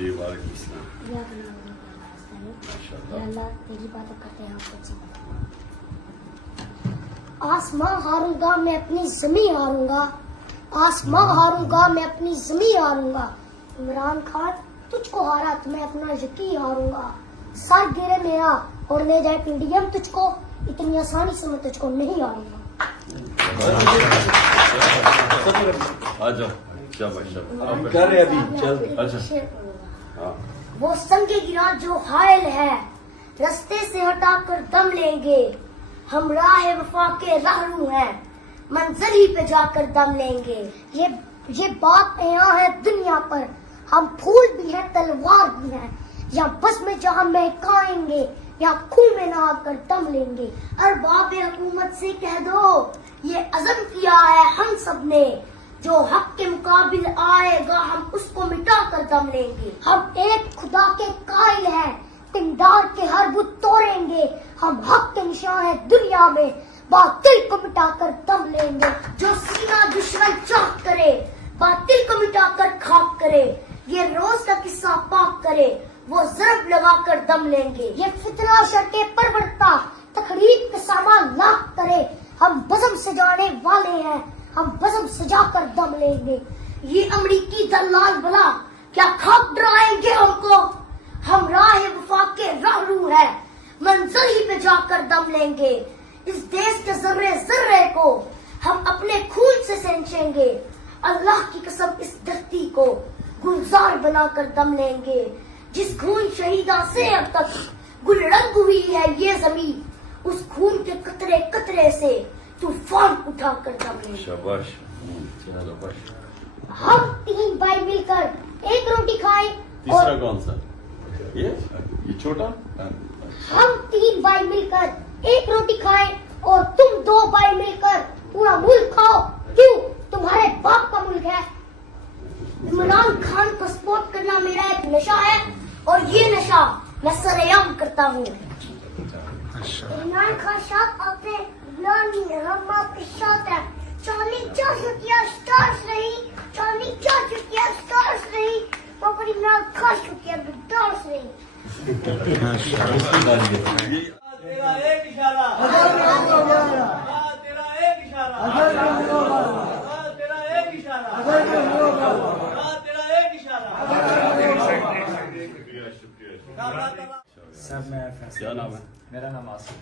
جی وعلیکم السلام. اللہ تیری باتیں کرتے ہیں آپ کو. آسماں ہاروں گا میں اپنی زمین ہاروں گا, آسماں ہاروں گا میں اپنی زمین ہاروں گا. عمران خان تجھ کو ہارا تو میں اپنا یقین ہاروں گا. سر گرے میرا اور لے جائے پنڈیم تجھ کو, اتنی آسانی سے میں تجھ کو نہیں ہاروں گا. آجا شاباش شاباش. کر رہے ابھی چل. اچھا وہ سنگ گرا جو حائل ہے رستے سے ہٹا کر دم لیں گے. ہم راہ وفا کے راہرو ہیں منزل ہی پہ جا کر دم لیں گے. یہ بات یہاں ہے دنیا پر, ہم پھول بھی ہیں تلوار بھی ہیں. یا بس میں جہاں مہکائیں گے یا خون میں نہا کر دم لیں گے. ارباب حکومت سے کہہ دو یہ عزم کیا ہے ہم سب نے, جو حق کے مقابل آئے گا ہم اس کو مٹا کر دم لیں گے. ہم ایک خدا کے قائل ہیں تمدار کے ہر بت توڑیں گے. ہم حق کے نشاں ہیں دنیا میں باطل کو مٹا کر دم لیں گے. جو سینہ دشمن چاک کرے باطل کو مٹا کر خاک کرے, یہ روز کا قصہ پاک کرے وہ ضرب لگا کر دم لیں گے. یہ فتنہ شرکے پرورتا تقریب کے سامان لاکھ کرے, ہم بزم سجانے والے ہیں ہم بزم سجا کر دم لیں گے. یہ امریکی دلال بلا کیا خاک ڈرائیں گے ہم کو, ہم راہ وفا کے راہرو ہیں منزل ہی پہ جا کر دم لیں گے. اس دیش کے ذرے ذرے کو ہم اپنے خون سے سینچیں گے. اللہ کی قسم اس دھرتی کو گلزار بنا کر دم لیں گے. جس خون شہیدہ سے اب تک گل رنگ ہوئی ہے یہ زمین, اس خون کے قطرے قطرے سے طوفان اٹھا کر دم لیں گے. شاباش شاباش. ہم تین بھائی مل کر ایک روٹی کھائیں تیسرا کون سا؟ یہ چھوٹا. ہم تین بھائی مل کر ایک روٹی کھائیں اور تم دو بھائی مل کر پورا ملک کھاؤ. کیوں تمہارے باپ کا ملک ہے. عمران خان کو سپورٹ کرنا میرا ایک نشہ ہے اور یہ نشہ میں سر عام کرتا ہوں. عمران خان صاحب آپ نے ہم آپ کے ساتھ ہیں. چالی 4 شکریہ سٹارز رہی, چالی 4 شکریہ سٹارز رہی, اور عمران خان شکریہ سٹارز رہی. تیرا ایک اشارہ, تیرا ایک اشارہ, تیرا ایک اشارہ, تیرا ایک اشارہ. شکریہ شکریہ. سر میں کیا نام ہے؟ میرا نام آصف.